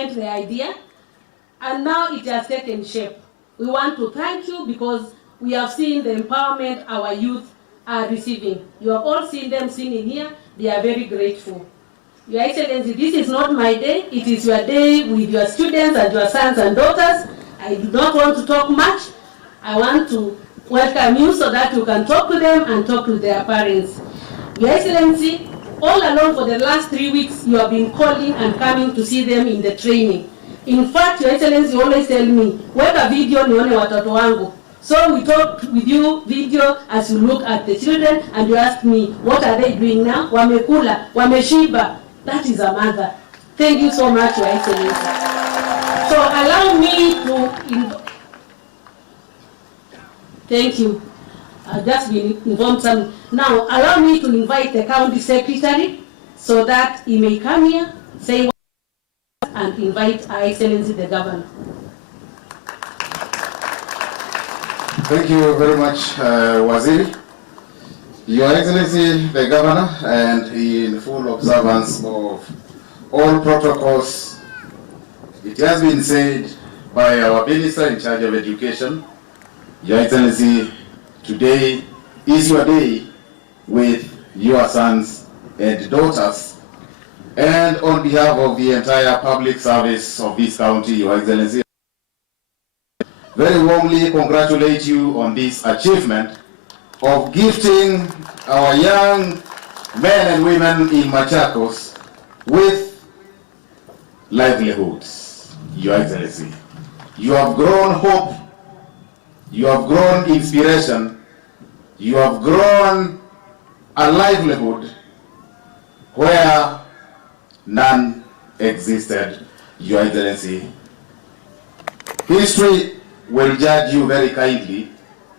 implement the idea, and now it has taken shape. We want to thank you because we have seen the empowerment our youth are receiving. You have all seen them singing here. They are very grateful. Your Excellency, this is not my day. It is your day with your students and your sons and daughters. I do not want to talk much. I want to welcome you so that you can talk to them and talk to their parents. Your Excellency, all along for the last 3 weeks, you have been calling and coming to see them in the training. In fact, Your Excellency always tell me, weka video nione watoto wangu. So we talk with you video as you look at the children and you ask me, what are they doing now? Wamekula, wameshiba. That is a mother. Thank you so much, Your Excellency. So allow me to thank you. I've just been informed some. Now allow me to invite the county secretary so that he may come here, say what, and invite Her Excellency the Governor. Thank you very much, Waziri. Your Excellency the Governor, and in full observance of all protocols, it has been said by our Minister in charge of education, Your Excellency, today is your day with your sons and daughters. And on behalf of the entire public service of this county, Your Excellency, very warmly congratulate you on this achievement of gifting our young men and women in Machakos with livelihoods. Your Excellency, you have grown hope, you have grown inspiration, you have grown a livelihood where none existed, Your Excellency. History will judge you very kindly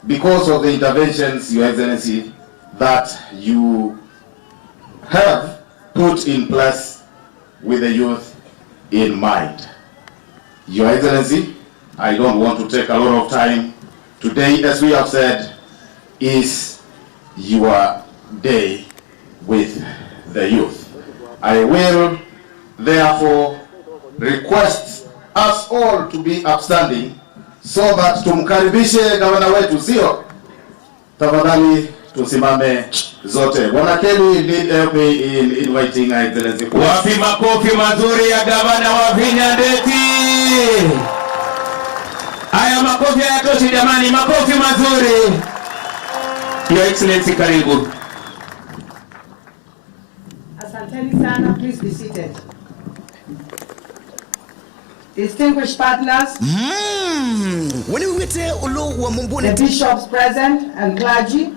because of the interventions, Your Excellency, that you have put in place with the youth in mind. Your Excellency, I don't want to take a lot of time. Today, as we have said, is your day with the youth. I will therefore request us all to be upstanding so that tumkaribishe gavana wetu, sio? Tafadhali tusimame zote. Bwana Kelly, lead me in inviting Her Excellency. Wapi makofi mazuri ya gavana wa Vihiga Ndeti. Haya makofi hayatoshi jamani, makofi mazuri. Your Excellency, karibu. Asanteni sana, please be seated. Distinguished partners, the bishops present and clergy,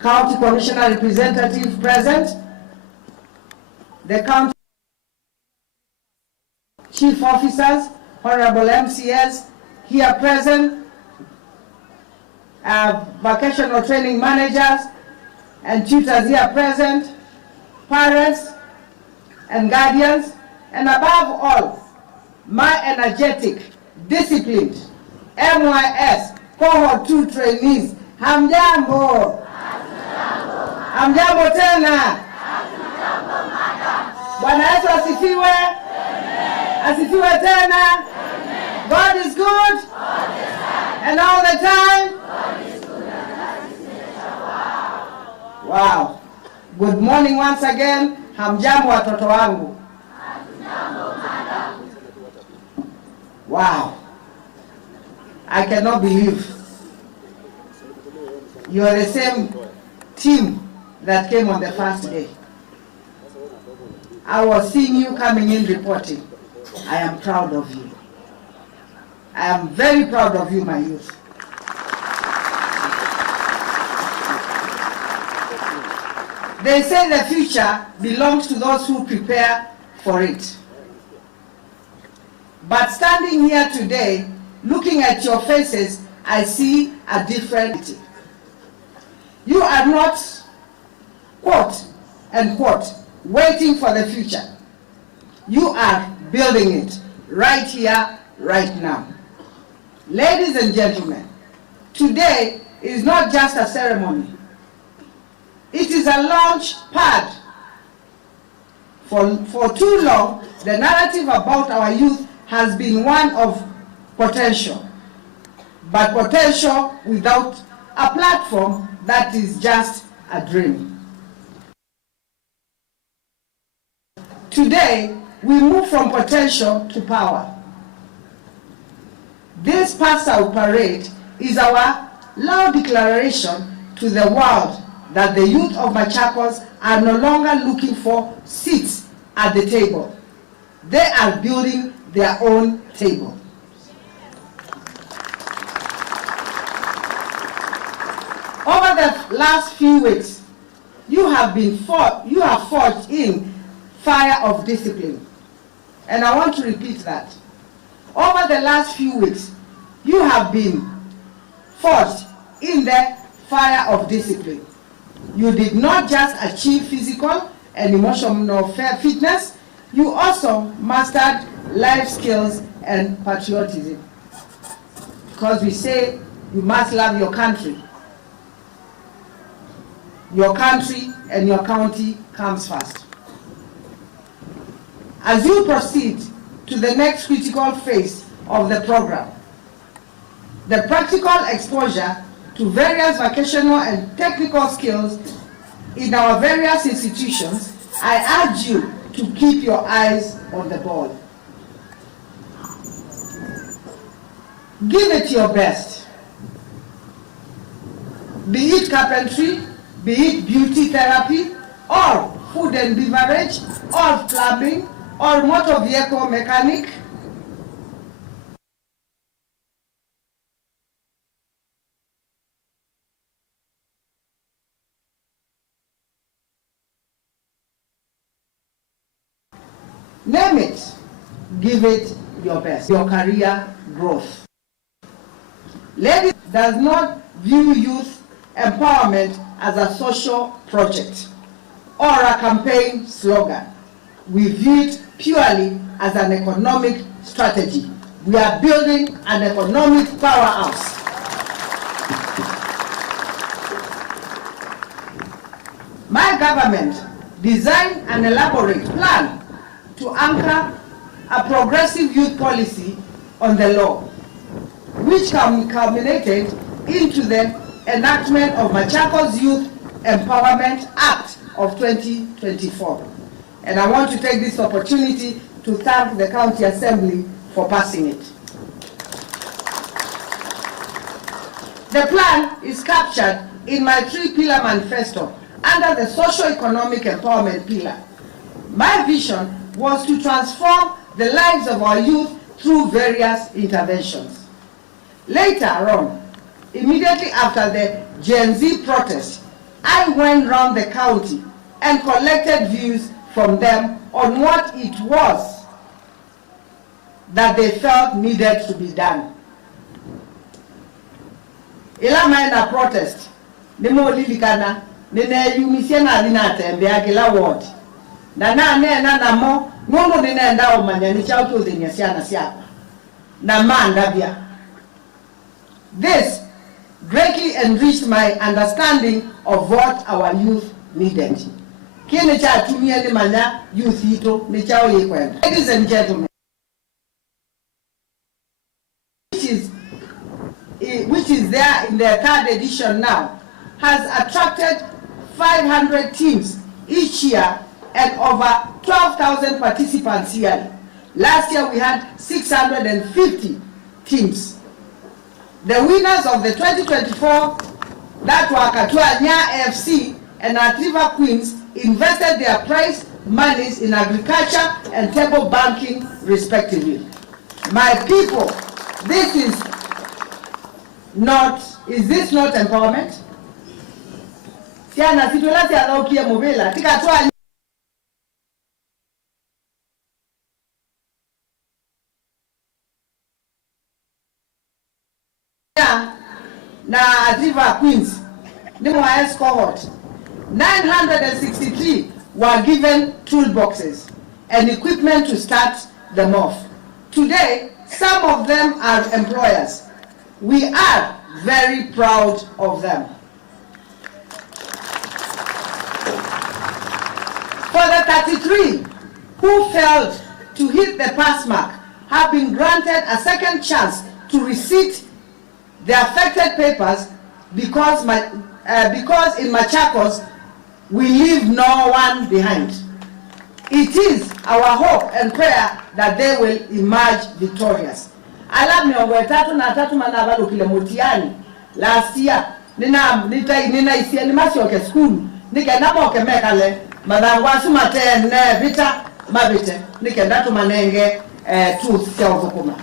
county commissioner representative present, the county chief officers, honorable MCS here present, vocational training managers and tutors here present, parents and guardians, and above all, my energetic, disciplined MYS cohort 2 trainees. Hamjambo. Hamjambo tena. Bwana Yesu asifiwe. Asifiwe tena. God is good. And all the time. Wow. Good morning once again. Hamjambo watoto wangu. Wow. I cannot believe you are the same team that came on the first day. I was seeing you coming in reporting. I am proud of you. I am very proud of you, my youth. They say the future belongs to those who prepare for it. But standing here today, looking at your faces, I see a different. You are not, quote, unquote, waiting for the future. You are building it right here, right now. Ladies and gentlemen, today is not just a ceremony. It is a launch pad For too long, the narrative about our youth has been one of potential, but potential without a platform, that is just a dream. Today, we move from potential to power. This Pass-Out Parade is our loud declaration to the world that the youth of Machakos are no longer looking for seats at the table. They are building their own table. Over the last few weeks, you have forged in fire of discipline. And I want to repeat that. Over the last few weeks, you have been forged in the fire of discipline. You did not just achieve physical and emotional fitness, you also mastered life skills and patriotism. Because we say you must love your country. Your country and your county comes first. As you proceed to the next critical phase of the program, the practical exposure to various vocational and technical skills in our various institutions, I urge you to keep your eyes on the ball. Give it your best. Be it carpentry, be it beauty therapy, or food and beverage, or plumbing, or motor vehicle mechanic. Name it, give it your best, your career growth. Ladies does not view youth empowerment as a social project or a campaign slogan. We view it purely as an economic strategy. We are building an economic powerhouse. My government designed an elaborate plan to anchor a progressive youth policy on the law, which culminated into the enactment of Machakos Youth Empowerment Act of 2024. And I want to take this opportunity to thank the County Assembly for passing it. The plan is captured in my 3-pillar manifesto under the socio-economic empowerment pillar. My vision was to transform the lives of our youth through various interventions. Later on, immediately after the Gen Z protest, I went around the county and collected views from them on what it was that they felt needed to be done. Ila maena protest, nimo lilikana, nene yumisiana alina tembea kila ward. Na namo, ngono ninaenda umanya ni chautu zinyasiana siapa. Na mandabia. This greatly enriched my understanding of what our youth needed. Kile cha tumia ni manya youth hito ni chao yekwenda. Ladies and gentlemen, which is there in their 3rd edition now, has attracted 500 teams each year and over 12,000 participants yearly. Last year we had 650 teams. The winners of the 2024, that were Katua Nya AFC and Atriva Queens, invested their prize monies in agriculture and table banking respectively. My people, is this not empowerment? Siana situlati alaukia mobila, tika tuwa na Atriva Queens, Nimo S cohort, 963 were given toolboxes and equipment to start them off. Today, some of them are employers. We are very proud of them. For the 33 who failed to hit the pass mark have been granted a second chance to resit the affected papers because in Machakos we leave no one behind. It is our hope and prayer that they will emerge victorious. Ala miongo 3 manabalo kile mutiani last year nina isia ni masioke school nikenda moke mekale madangwa sumate ne vita mabite nikenda tu manenge truth ya uzokuma.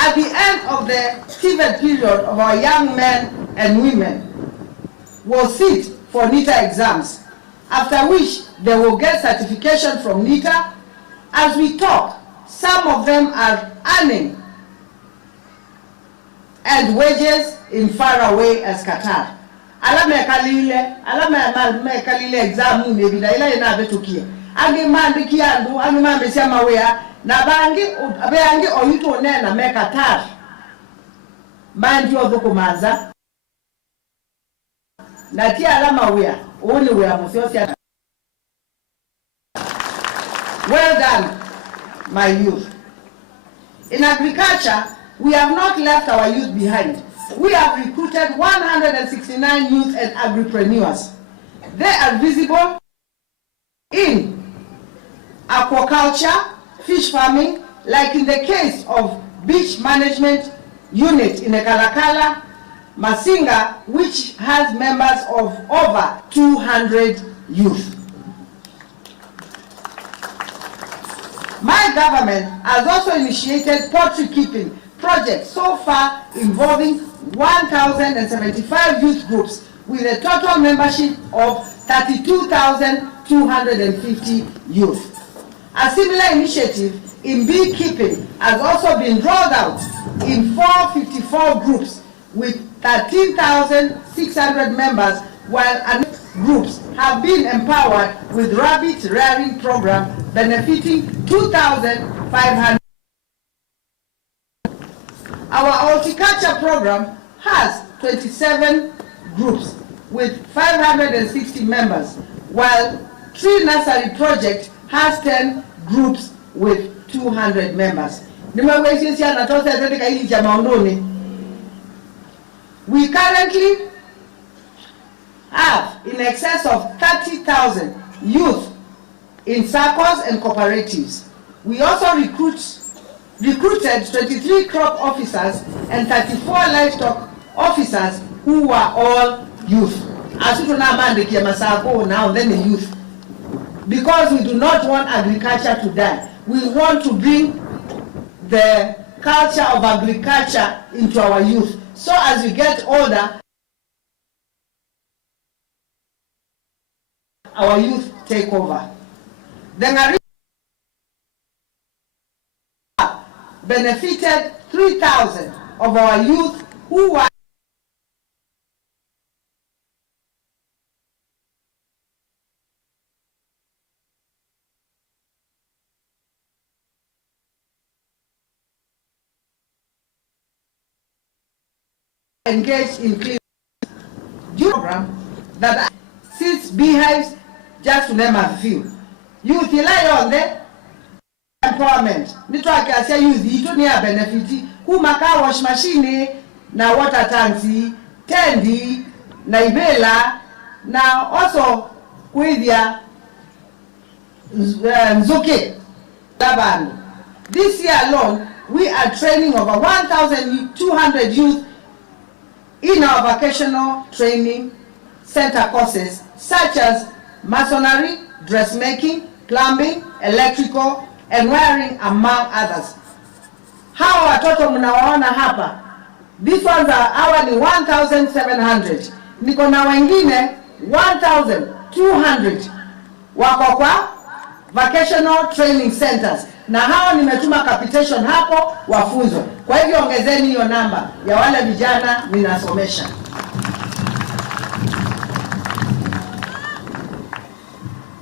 At the end of the TVET period of our young men and women will sit for NITA exams, after which they will get certification from NITA. As we talk, some of them are earning and wages in far away as Qatar. Alame kalile exam nebida ila ina betukia. Angi mandiki andu, angi mambesi amawea, na bangi oyutu onena me Qatar. Mandi ozuku maza. Na tia alama wea, uni wea musiosia. Well done, my youth. In agriculture, we have not left our youth behind. We have recruited 169 youth and agripreneurs. They are visible in aquaculture, fish farming, like in the case of beach management unit in Ekalakala, Masinga, which has members of over 200 youth. My government has also initiated poultry keeping projects so far involving 1,075 youth groups with a total membership of 32,250 youth. A similar initiative in beekeeping has also been rolled out in 454 groups with 13,600 members, while groups have been empowered with rabbit rearing program benefiting 2,500. Our horticulture program has 27 groups with 560 members, while Tree Nursery Project has 10 groups with 200 members. We currently have in excess of 30,000 youth in circles and cooperatives. We also recruited 23 crop officers and 34 livestock officers who were all youth. As we now then the youth. Because we do not want agriculture to die. We want to bring the culture of agriculture into our youth. So as we get older, our youth take over. The Marine benefited 3,000 of our youth who were engaged in clean program that sits beehives, just to name a few. Youth rely on the empowerment. Nito akiasia youth ito ni a benefiti kumaka wash machine na water tanks, tendi na ibela na also kuivya nzuke labani. This year alone, we are training over 1,200 youth in our vocational training center courses such as masonry, dressmaking, plumbing, electrical, and wiring, among others. Hawa watoto mnawaona hapa, these ones are hourly 1,700. Niko na wengine 1,200 wako kwa vocational training centers, na hawa nimetuma capitation hapo wafunzo. Kwa hivyo ongezeni hiyo namba ya wale vijana ninasomesha.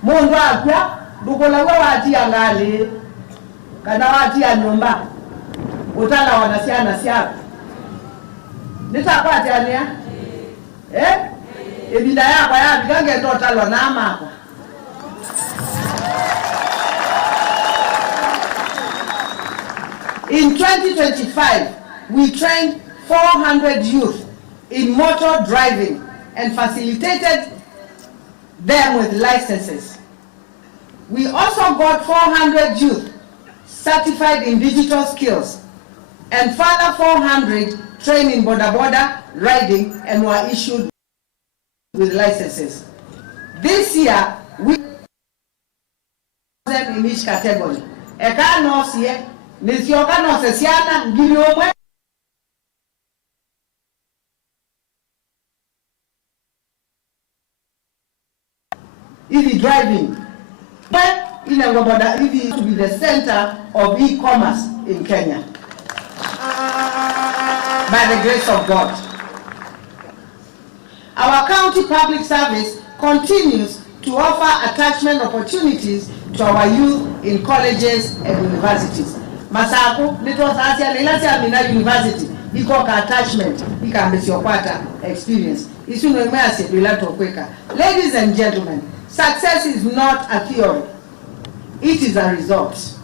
Mungu akwa dukola wati angali kana wati anyumba utala wanasiana siapa nitakwati ania ebida yako ya bigange totalwa na amako In 2025, we trained 400 youth in motor driving and facilitated them with licenses. We also got 400 youth certified in digital skills and further 400 trained in border riding and were issued with licenses. This year, we in each category. Eka nosie, nisioka nosesiana ngili omwe. EV driving, but in Angoboda, EV to be the center of e-commerce in Kenya. By the grace of God. Our county public service continues to offer attachment opportunities to our youth in colleges and universities. Masako, little Asia, Nilasia Mina University, iko ka attachment, ikambesiopata experience. Isu no mwase bilato kweka. Ladies and gentlemen, success is not a theory. It is a result.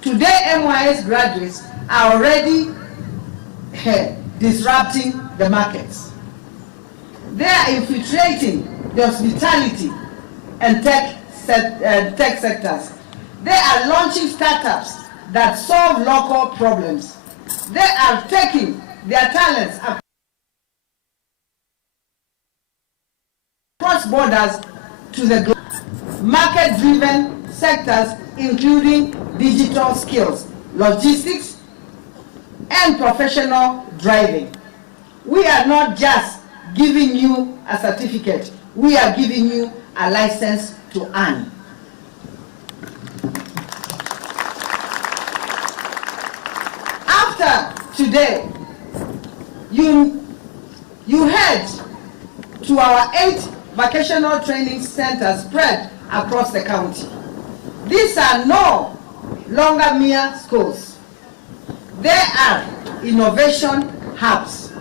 Today, MYS graduates are already disrupting the markets. They are infiltrating the hospitality and tech sectors. They are launching startups that solve local problems. They are taking their talents across borders to the global. Market-driven sectors including digital skills, logistics, and professional driving. We are not just giving you a certificate, we are giving you a license to earn. After today, you head to our 8 vocational training centers spread across the county. These are no longer mere schools. They are innovation hubs.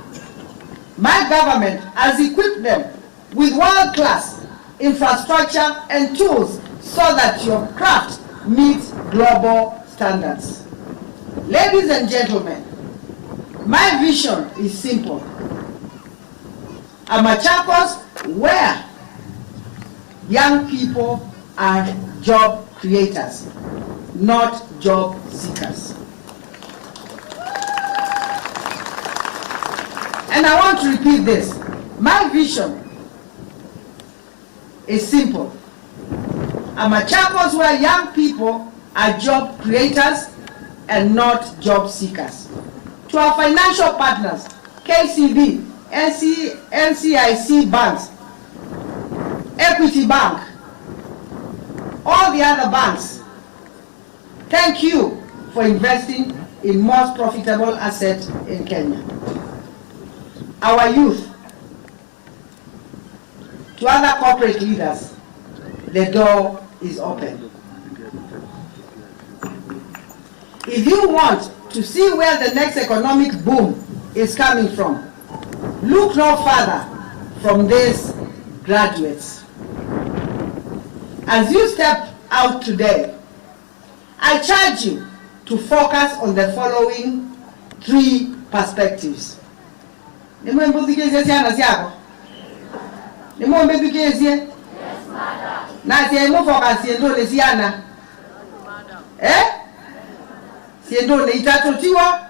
My government has equipped them with world-class infrastructure and tools so that your craft meets global standards. Ladies and gentlemen, my vision is simple. A Machakos where young people are job creators, not job seekers. And I want to repeat this. My vision is simple. A Machakos where young people are job creators and not job seekers. To our financial partners, KCB, NCIC banks, Equity Bank, all the other banks, thank you for investing in most profitable asset in Kenya. Our youth, to other corporate leaders, the door is open. If you want to see where the next economic boom is coming from, look no further from these graduates. As you step out today, I charge you to focus on the following 3 perspectives. Yes, madam. Siendo itatotiwa.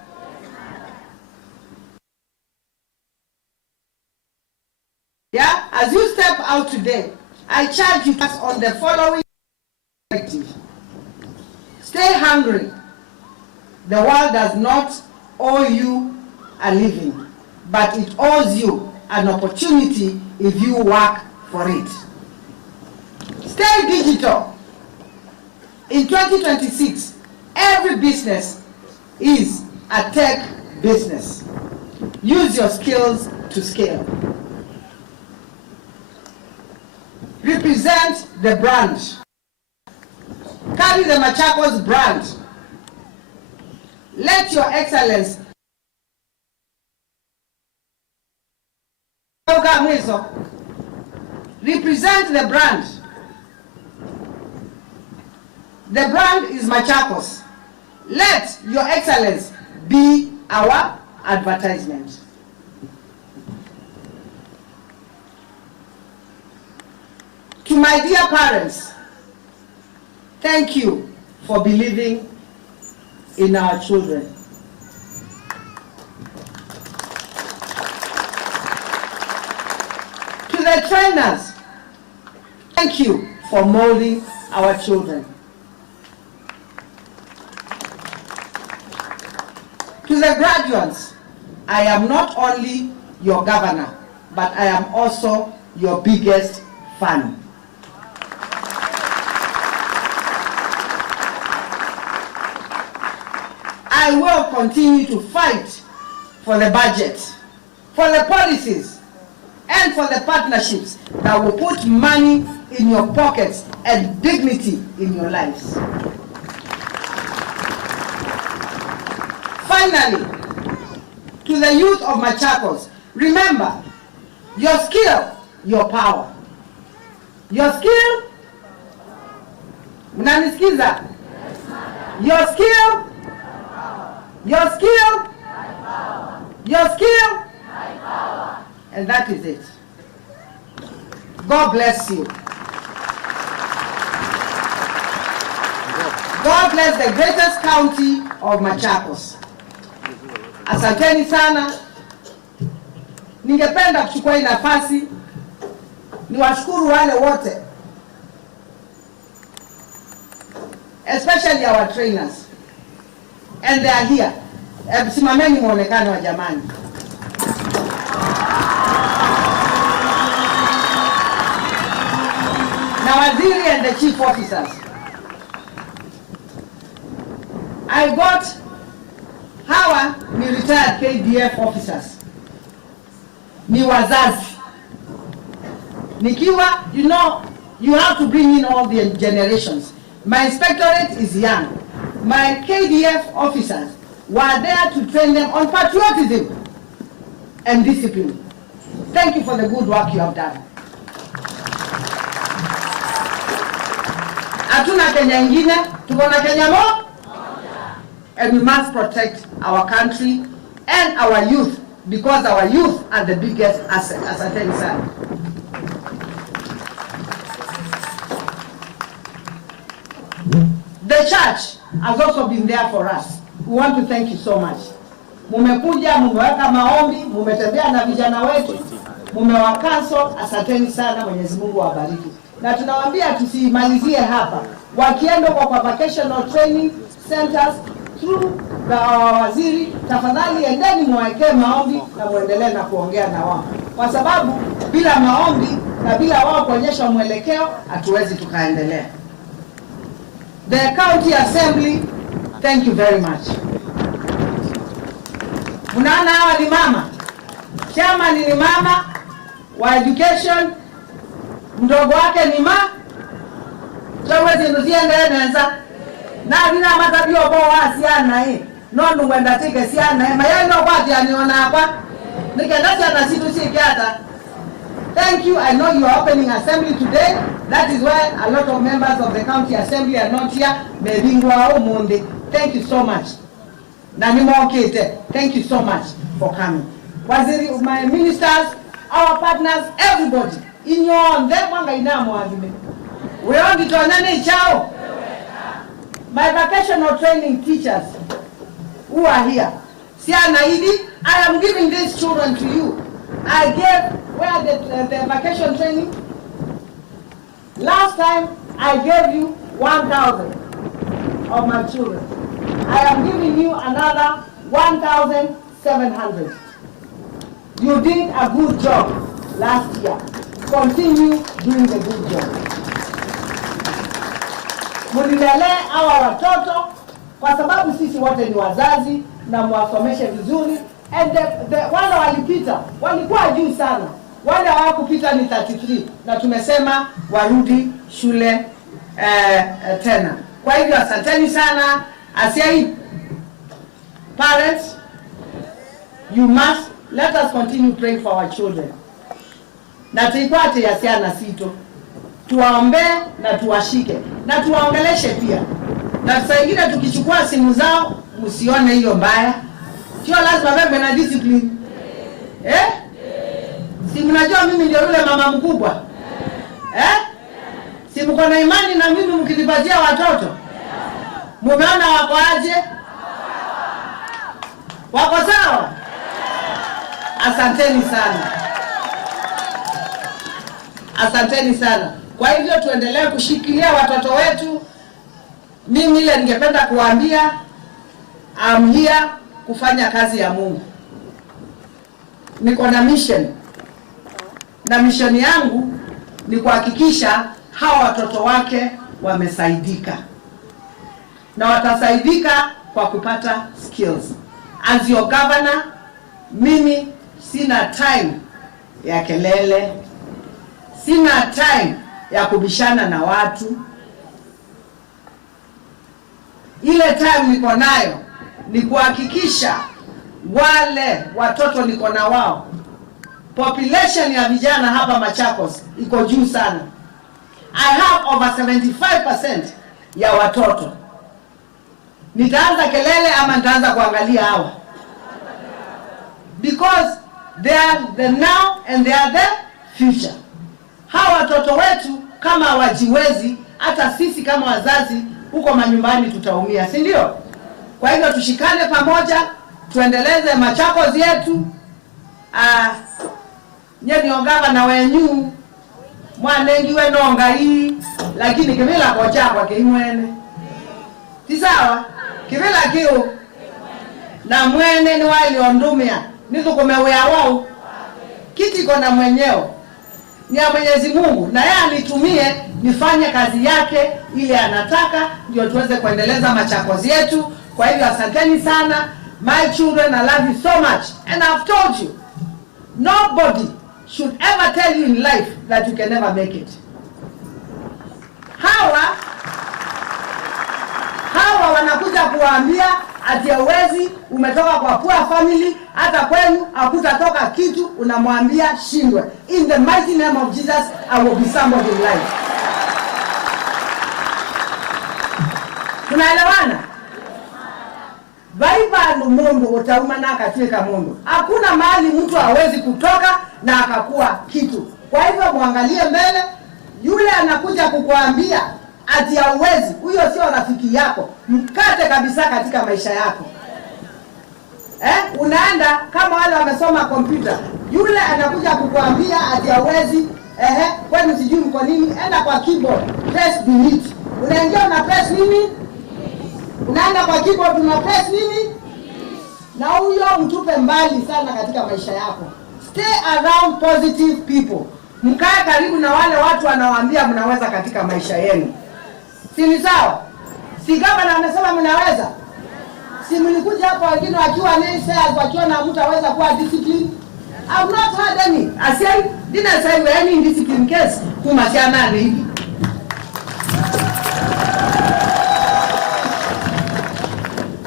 Yeah, as you step out today, I charge you on the following perspective. Stay hungry. The world does not owe you a living, but it owes you an opportunity if you work for it. Stay digital. In 2026, every business is a tech business. Use your skills to scale. Represent the brand. Carry the Machakos brand. Let your excellence represent the brand. The brand is Machakos. let Your Excellence be our advertisement. To my dear parents, thank you for believing in our children. To the trainers, thank you for molding our children. To the graduates, I am not only your governor, but I am also your biggest fan. I will continue to fight for the budget, for the policies, and for the partnerships that will put money in your pockets and dignity in your lives. Finally, to the youth of Machakos, remember, your skill, your power. Your skill, mnanisikiza? Your skill, your skill, your skill, and that is it. God bless you. God bless the greatest county of Machakos. Asanteni sana. Ningependa kuchukua hii nafasi niwashukuru wale wote, especially our trainers, and they are here. Simameni muonekane wa jamani. Na waziri and the chief officers. I got hawa ni retired KDF officers, ni wazazi. Nikiwa, you know, you have to bring in all the generations. My inspectorate is young. My KDF officers were there to train them on patriotism and discipline. Thank you for the good work you have done. Hatuna Kenya ingine, tuko na Kenya mo? And we must protect our country and our youth, because our youth are the biggest asset, as I tell you, sir. The church has also been there for us. We want to thank you so much. Mumekuja, mumeweka maombi, mumetembea na vijana wetu, mumewakansel. Asanteni sana, Mwenyezi Mungu awabariki. Na tunawaambia tusimalizie hapa. Wakienda kwa vocational training centers through the waziri, tafadhali endeni muwekee maombi na muendelee na kuongea na wao. Kwa sababu bila maombi na bila wao kuonyesha mwelekeo hatuwezi tukaendelea. The County Assembly, thank you very much. Unaona hawa ni mama. Chairman ni mama wa education, mdogo wake ni ma. Chawezi nuziende neza. Na nina matabio boa siana hii. Nondu mwenda tike siana hii. Mayano kwati aniona hapa. Nikendasi anasitu sikiata. Thank you. I know you are opening assembly today. That is why a lot of members of the county assembly are not here. Mebingwa Monday. Thank you so much. Thank you so much for coming. Waziri, my ministers, our partners, everybody. In your we on the my vocational training teachers who are here. I am giving these children to you. I gave where the vacation training. Last time I gave you 1,000 of my children. I am giving you another 1,700. You did a good job last year. Continue doing the good job. Mulilele hawa watoto kwa sababu sisi wote ni wazazi na muwasomeshe vizuri. And wale walipita walikuwa juu sana. Wale hawakupita ni 33 na tumesema warudi shule tena. Kwa hivyo asanteni sana. Asiai parents, you must let us continue praying for our children. Na tuipate yasiana sito. Tuwaombe na tuwashike na tuwaongeleshe pia. Na saa ingine tukichukua simu zao, msione hiyo mbaya. Sio lazima wewe na discipline. Si mnajua mimi ndio yule mama mkubwa? Si mko na imani na mimi mkinipatia watoto? Mumeona wako aje? Wako sawa? Asanteni sana. Asanteni sana. Kwa hivyo tuendelee kushikilia watoto wetu. Mimi ile ningependa kuambia, I'm here kufanya kazi ya Mungu. Niko na mission. Na mission yangu ni kuhakikisha hawa watoto wake wamesaidika. Na watasaidika kwa kupata skills. As your governor, mimi sina time ya kelele. Sina time ya kubishana na watu. Ile time niko nayo ni kuhakikisha wale watoto niko na wao. Population ya vijana hapa Machakos iko juu sana. I have over 75% ya watoto. Nitaanza kelele ama nitaanza kuangalia hawa? Because they are the now and they are the future. Hawa watoto wetu kama hawajiwezi, hata sisi kama wazazi huko manyumbani tutaumia, si ndio? Kwa hivyo tushikane pamoja, tuendeleze Machakos yetu. Nyeni ongava na wenyu mwanengi wenonga hii, lakini kivila koja kwa keimwene. Tisawa? Kivila kiu na mwene ni wali ondumia. Nizu kumewea wao. Kiti kona mwenyeo ni ya Mwenyezi Mungu, na yeye anitumie nifanye kazi yake ile anataka, ndio tuweze kuendeleza Machakos yetu. Kwa hivyo asanteni sana. My children, I love you so much, and I've told you, nobody should ever tell you in life that you can never make it. Hawa wanakuja kuwaambia ati hauwezi, umetoka kwa poor family, hata kwenu hakutatoka kitu, unamwambia shindwe. In the mighty name of Jesus, I will be somebody in life. Tunaelewana? Baiba mundu utauma na katika mundu. Hakuna mahali mtu hawezi kutoka na akakuwa kitu. Kwa hivyo muangalie mbele. Yule anakuja kukuambia ati hauwezi, huyo sio rafiki yako. Mkate kabisa katika maisha yako. Unaenda kama wale wamesoma kompyuta. Yule anakuja kukuambia ati hauwezi, kwani sijui mko nini, enda kwa keyboard, press delete. Unaingia una press nini? Unaenda kwa keyboard una press nini? Na huyo mtupe mbali sana katika maisha yako. Stay around positive people. Mkae karibu na wale watu wanaowaambia mnaweza katika maisha yenu. Si ni sawa? Si gavana amesema mnaweza? Si mlikuja hapo wengine wakiwa naysayers wakiwa na mtu aweza kuwa discipline? I've not heard any. I say, didn't I say we're any indiscipline case? Kumasiana hivi.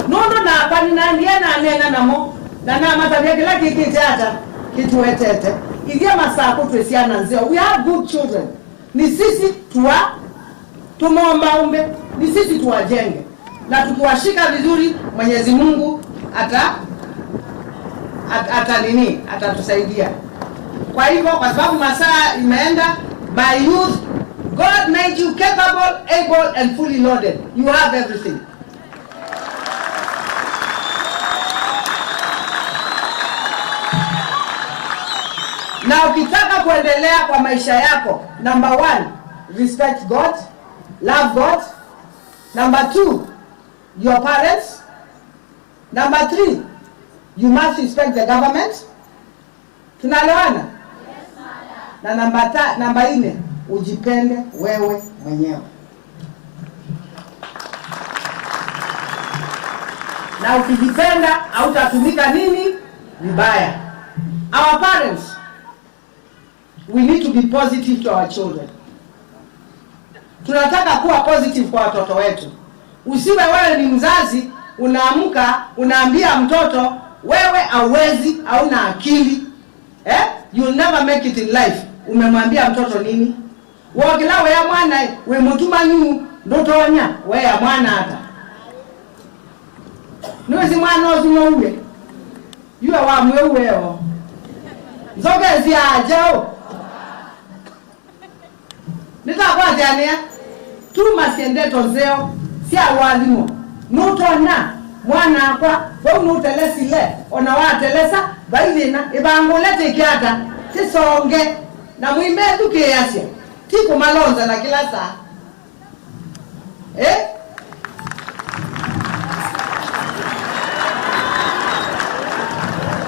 Nono na hapa ninaendelea nena namo. Na matabia kila kitu hata kitu wetete. Idia masaa kutwesiana nzio. We have good children. Ni sisi tumeomba, ni sisi tuwajenge. Na tukiwashika vizuri, Mwenyezi Mungu atatusaidia. Kwa hivyo kwa sababu masaa imeenda, by youth, God made you capable, able and fully loaded. You have everything. Na ukitaka kuendelea kwa maisha yako, number 1, respect God, love God. Number 2, your parents. Number 3, you must respect the government. Tunaelewana? Na namba 4, ujipende wewe mwenyewe. Na ukijipenda hautatumika nini vibaya. Our parents, we need to be positive to our children. Tunataka kuwa positive kwa watoto wetu. Usiwe wewe ni mzazi, unaamka, unaambia mtoto, wewe hauwezi, hauna akili. You'll never make it in life. Umemwambia mtoto nini? Wogila we ya mwana, we mutuma nyu, ndoto wanya, we ya mwana hata. Niwe si mwana ozuno uwe. Yue wa mwe o. Zoge si ajao. Nitakuwa jania. Tuma siende tozeo. Si awalimo. Nutona. Mwana akwa. Wewe nutelesi le. Ona watelesa. Bailina. Ibangulete kiata. Sisonge. Na muime duke yasia. Tiku malonza na kila saa.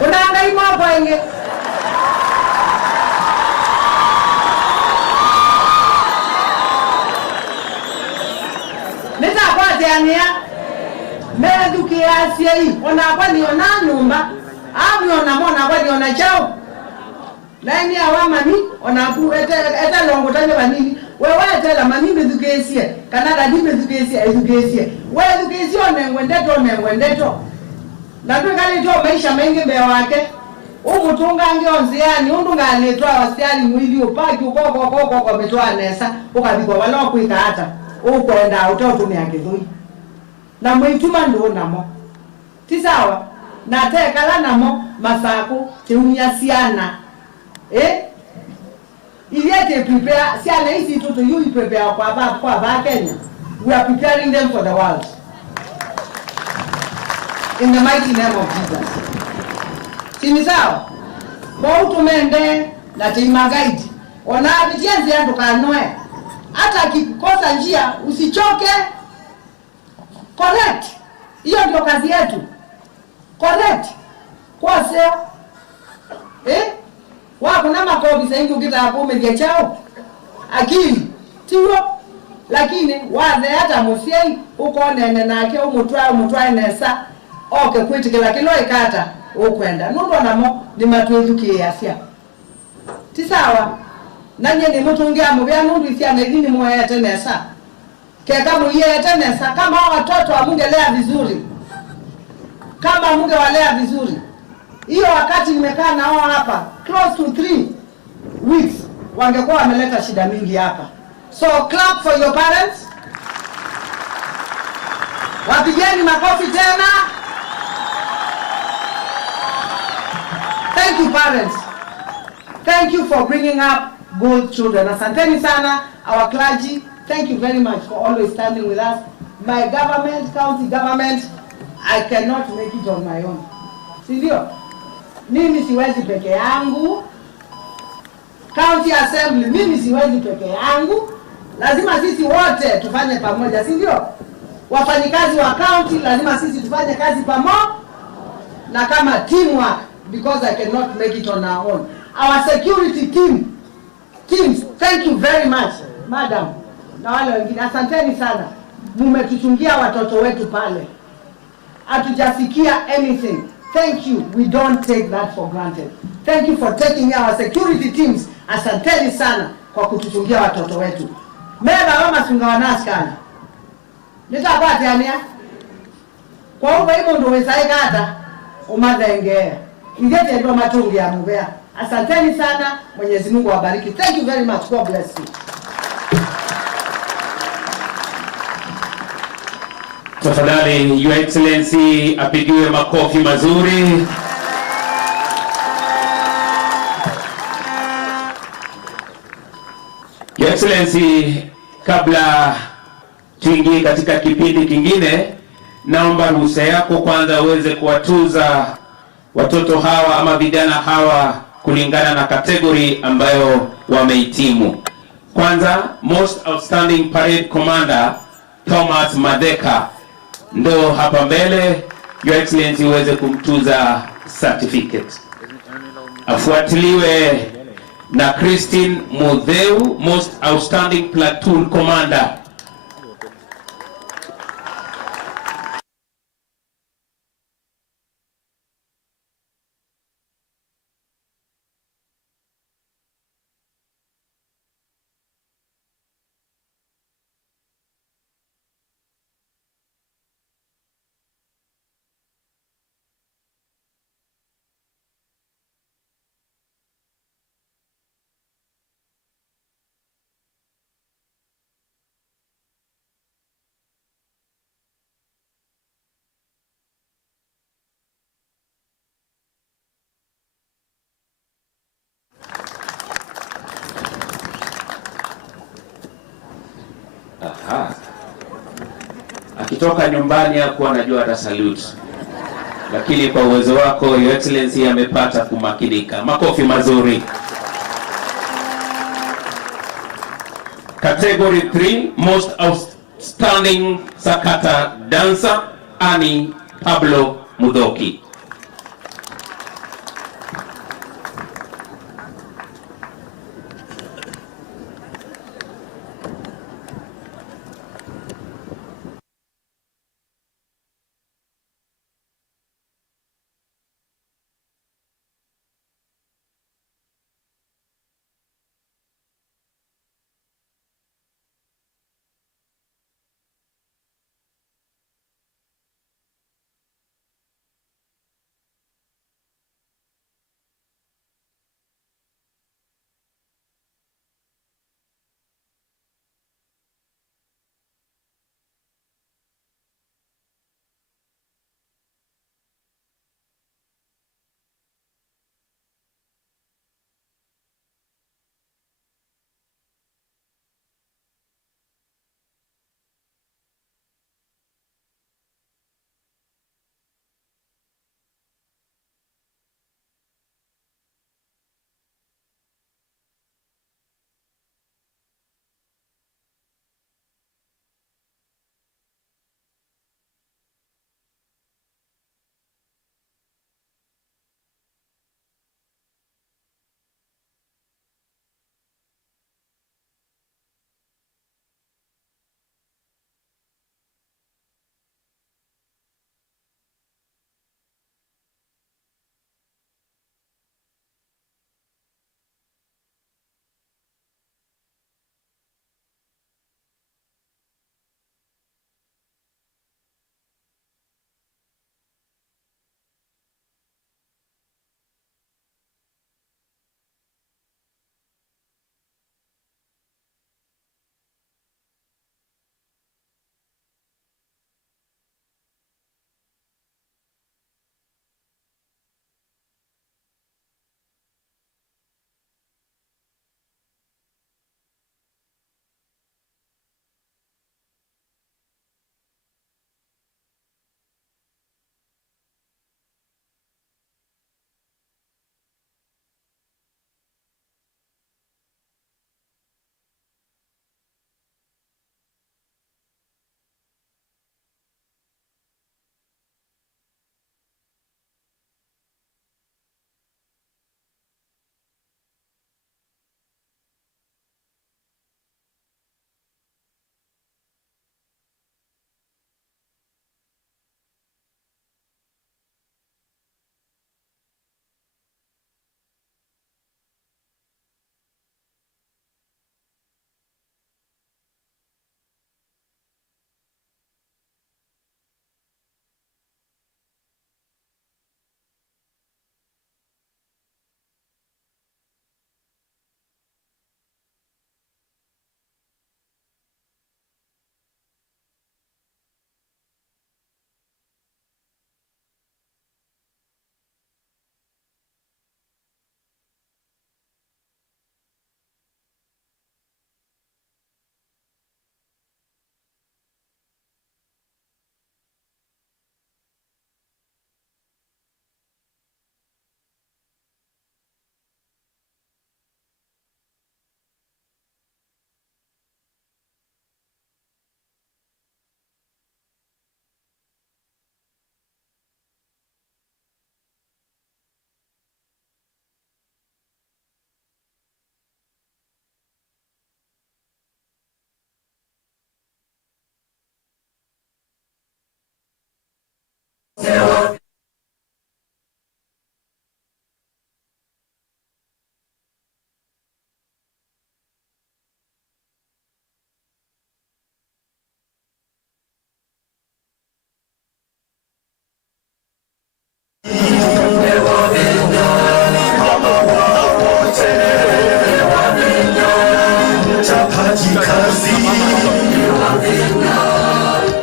Unaangai mambo inge. Nita kwa tiania. Mele duke yasia hii. Onakwa ni ona nyumba. Ami onamona kwa ni ona chao. Nani awa mami onaku eta longo tanye banini wewe etela mami medukesie kanada di medukesie edukesie wewe edukesie onengwendeto na tukali to maisha mengi be wake umutunga ngionziani undunga letwa wasiani mwili upaki ukoko metwa nesa ukabikwa wala kuika hata ukwenda utotumia kidhui na mwituma ndo namo tisawa na tekala namo masaku tiunyasiana Iyete prepare, si ala isi tutu you prepare kwa ba Kenya. We are preparing them for the world. In the mighty name of Jesus. Sini sawa? Kwa utumende na tima guide. Ona vijenzi yandu kanwe. Hata kikosa njia usichoke. Correct. Hiyo ndio kazi yetu. Correct. Kwa sio? Wako na makobi sengi ukita hapo umeje chao akili tiwo lakini waze hata musiei uko nene nake umutwa nesa okay kwitikela kilo ikata ukwenda nundo namo ni matwezukie yasia tisawa nanye ni mutungia mubya nundu isia nedini moyete nesa keka muyete nesa kama watoto amungelea vizuri kama mungewalea vizuri. Hiyo wakati nimekaa nao hapa close to 3 weeks wangekuwa wameleta shida mingi hapa. So clap for your parents. Wapigeni makofi tena. Thank you parents. Thank you for bringing up good children. Asanteni sana our clergy. Thank you very much for always standing with us. My government, county government, I cannot make it on my own. Sindio? Mimi siwezi peke yangu. County Assembly, mimi siwezi peke yangu. Lazima sisi wote tufanye pamoja, si ndio? Wafanyikazi wa county lazima sisi tufanye kazi pamoja na kama teamwork, because I cannot make it on our own. Our security teams, thank you very much, madam. Na wale wengine, asanteni sana. Mumetuchungia watoto wetu pale. Hatujasikia anything. Thank you. We don't take that for granted. Thank you for taking our security teams. Asanteni sana kwa kutuchungia watoto wetu. Meba wama sunga wanaskani. Nitapati ania. Kwa uwe imo ndo wesaika hata umadengea. Ingete ndo matungi ya mubea. Asanteni sana. Mwenyezi Mungu wabariki. Thank you very much. God bless you. Tafadhali Your Excellency apigiwe makofi mazuri. Your Excellency, kabla tuingie katika kipindi kingine, naomba ruhusa yako kwanza uweze kuwatuza watoto hawa ama vijana hawa kulingana na kategori ambayo wamehitimu. Kwanza, Most Outstanding Parade Commander Thomas Madeka ndo hapa mbele. Your Excellency uweze kumtuza certificate. Afuatiliwe na Christine Mutheu, Most Outstanding Platoon Commander. Akitoka nyumbani hakuwa anajua ata salute, lakini kwa uwezo wako Your Excellency amepata kumakinika. Makofi mazuri. Category 3 Most Outstanding Sakata Dancer, Annie Pablo Mudoki.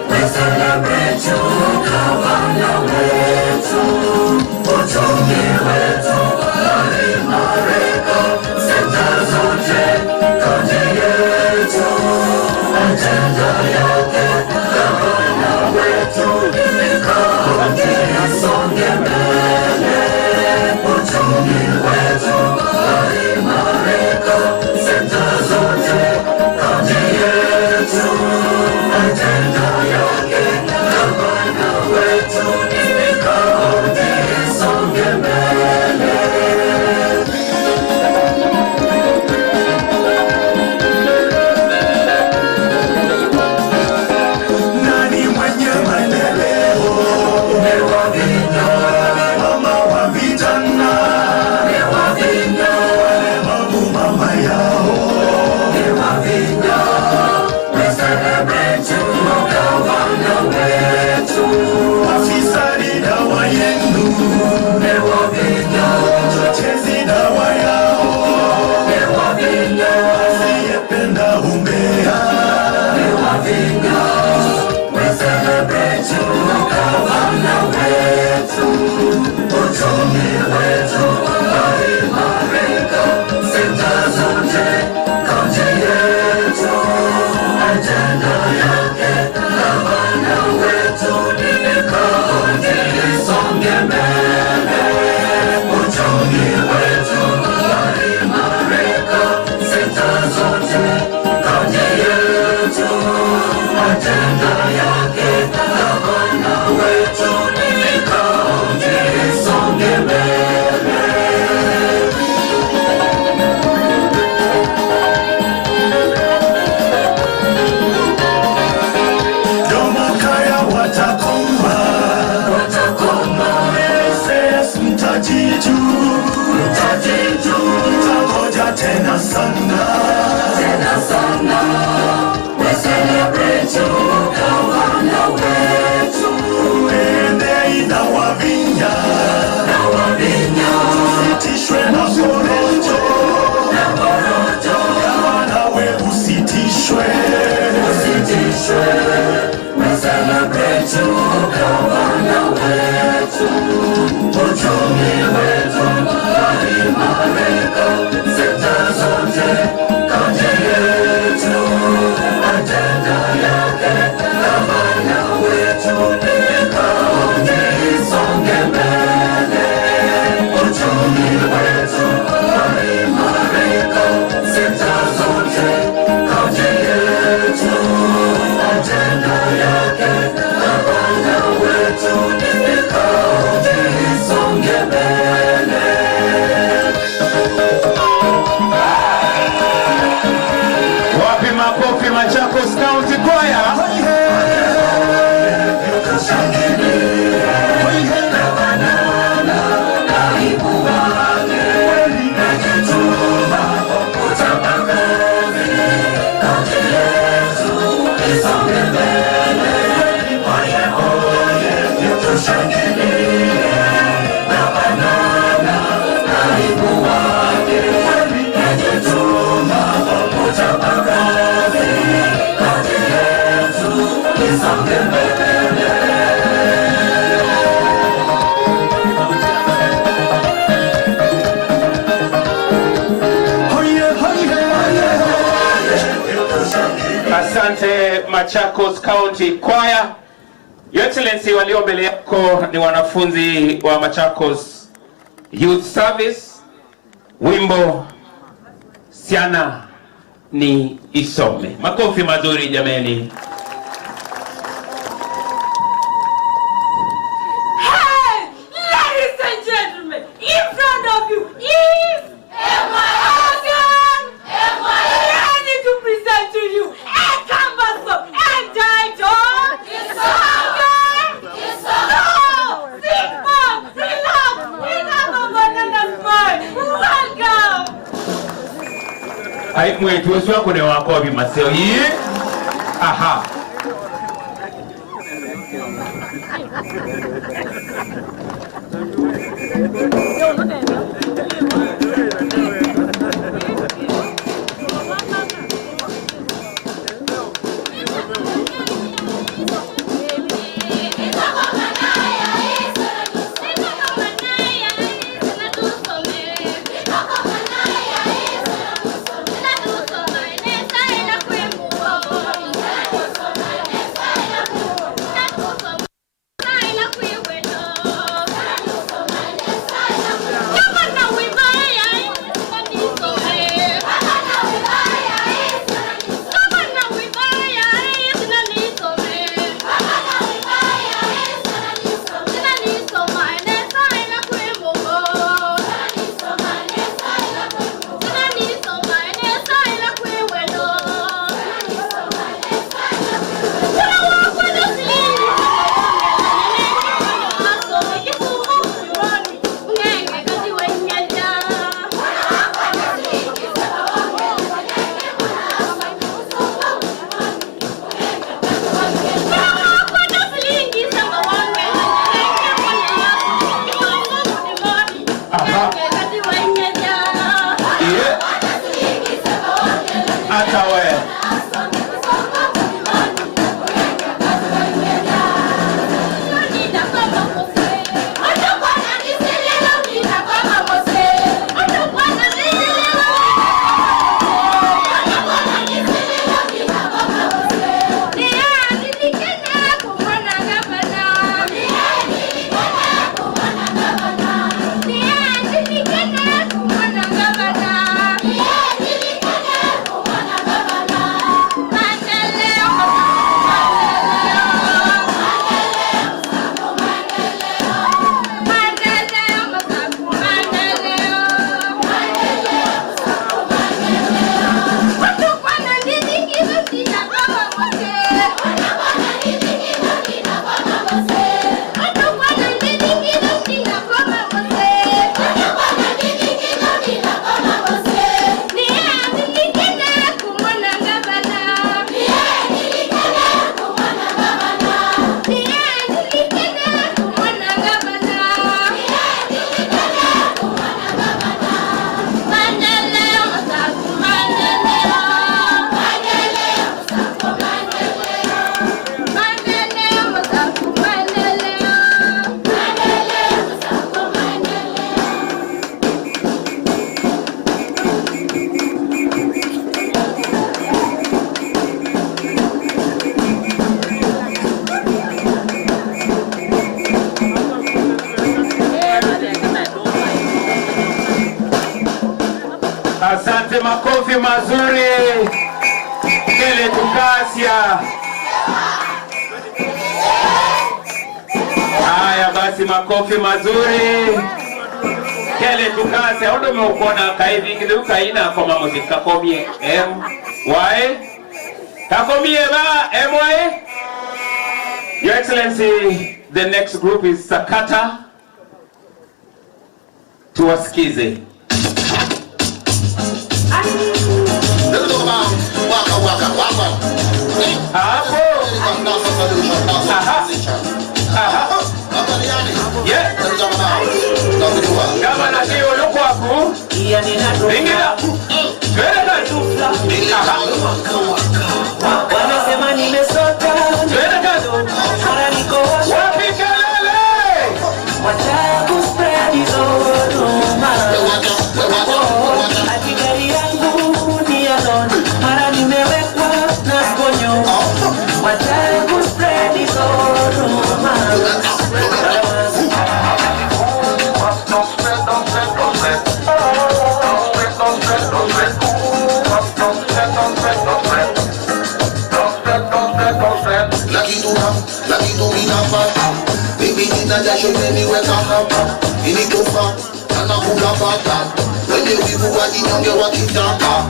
We celebrate you, Kawana. Machakos County Choir. Asante Machakos County Choir. Your Excellency, walio mbele yako ni wanafunzi wa Machakos Youth Service. Wimbo Siana ni Isome. Makofi mazuri jameni. Hey, ladies and gentlemen, in front of you is Morgan. Ready to present to you a canvas song entitled Isome. So, sit back, relax, we have a banana smile. Welcome. Hai mwetu wesu wako ne wako bimaseo hii. Aha. Thank you. Asante, makofi mazuri. Kele Tukasia. Haya basi, makofi mazuri. Kele Tukasia. Odo meukona kaivi ngiluka ina koma muziki kakomie. M.Y. Kakomie ba M.Y. Your Excellency, the next group is Sakata. Tuwasikize. Hapo. Yeah. Kama na hiyo yuko hapo. Ingia. Wanasema nimesota. Mara niko wapi kelele? Wacha kuspread hizo rumors. Akigari yangu ni alone. Mara nimewekwa na sponyo. Wacha kuspread hizo rumors.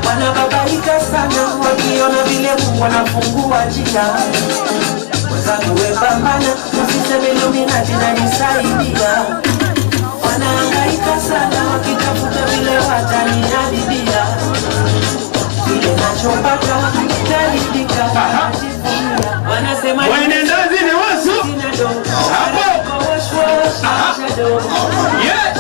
Wanababaika sana wakiona vile Mungu anafungua njia. Wenzangu wepambana, usiseme Illuminati inanisaidia. Wanahangaika sana wakitafuta vile wataniharibia. Vile nachopata naridhika, wanasema Waenendazi ni wasu. Hapo. Yeah.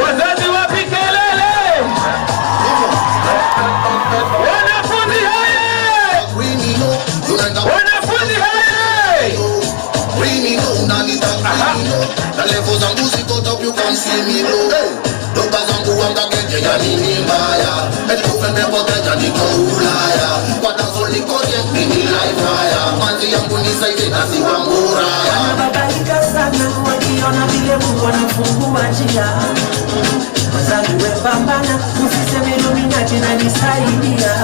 Wazazi wapi kelele? Wanafunzi haye! Wanafunzi haye! The levels and music got up, you can see me low. Don't pass on to one that get you in the fire. And you can never get you in the fire. But that's only correct me in life fire. And the young one is like it, that's the one more. Wanababaika sana wakiona vile Mungu anafungua njia. Wenzangu wepambana, usiseme Illuminati inanisaidia.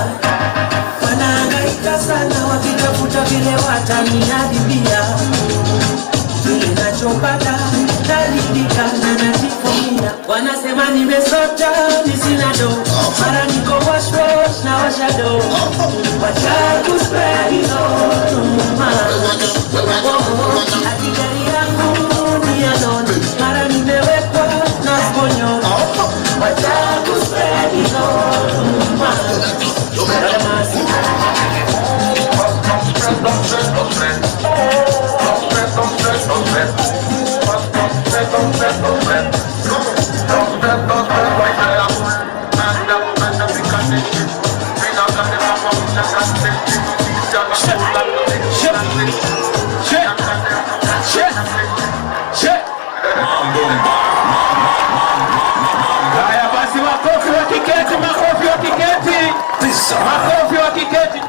Wanahangaika sana wakitafuta vile wataniharibia. Vile nachopata naridhika na najivunia. Wanasema nimesota, nisina do. Mara niko wash wash na washa do. Wacha kuspread hizo rumors. Akigari yangu ni alone. Mara nimewekwa na sponyo. Wacha kuspread hizo rumors. Haya basi, makofi wa kiketi, makofi wa kiketi. Makofi wa kiketi.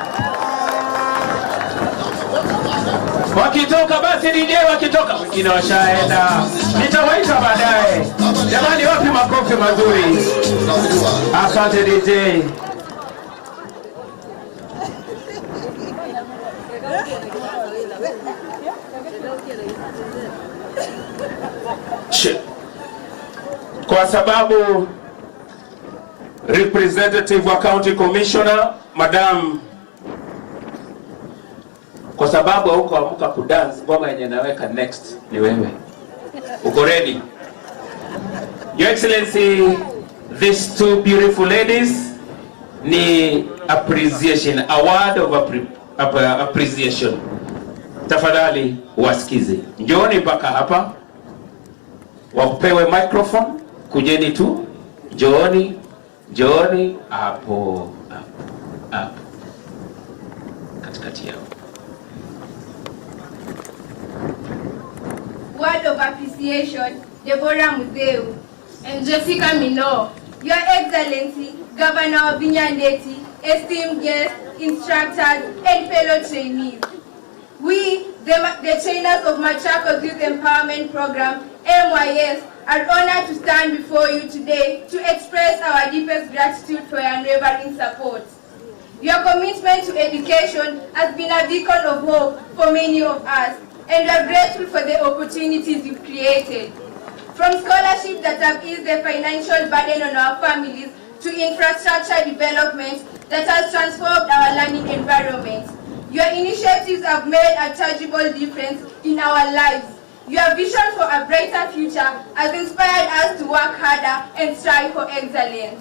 Wakitoka basi DJ, wakitoka wengine washaenda. Nitawaita baadaye. Jamani, wapi makofi mazuri? Asante DJ. Kwa sababu representative wa county commissioner madam, kwa sababu huko amuka kudance ngoma yenye naweka next ni wewe. Uko ready? Your Excellency, these two beautiful ladies ni appreciation, a word of appreciation. Tafadhali wasikize. Njooni mpaka hapa. Wapewe microphone, kujeni tu. Njooni hapo katikati yao. Word of appreciation Deborah Mudeu, and Jessica Mino, Your Excellency, Governor of Vinyandeti, esteemed guests, instructors, and fellow trainees. We, the trainers of Machakos Youth Empowerment Program, MYS, are honored to stand before you today to express our deepest gratitude for your unwavering support. Your commitment to education has been a beacon of hope for many of us, and we are grateful for the opportunities you've created. From scholarships that have eased the financial burden on our families to infrastructure development that has transformed our learning environment, your initiatives have made a tangible difference in our lives. Your vision for a brighter future has inspired us to work harder and strive for excellence.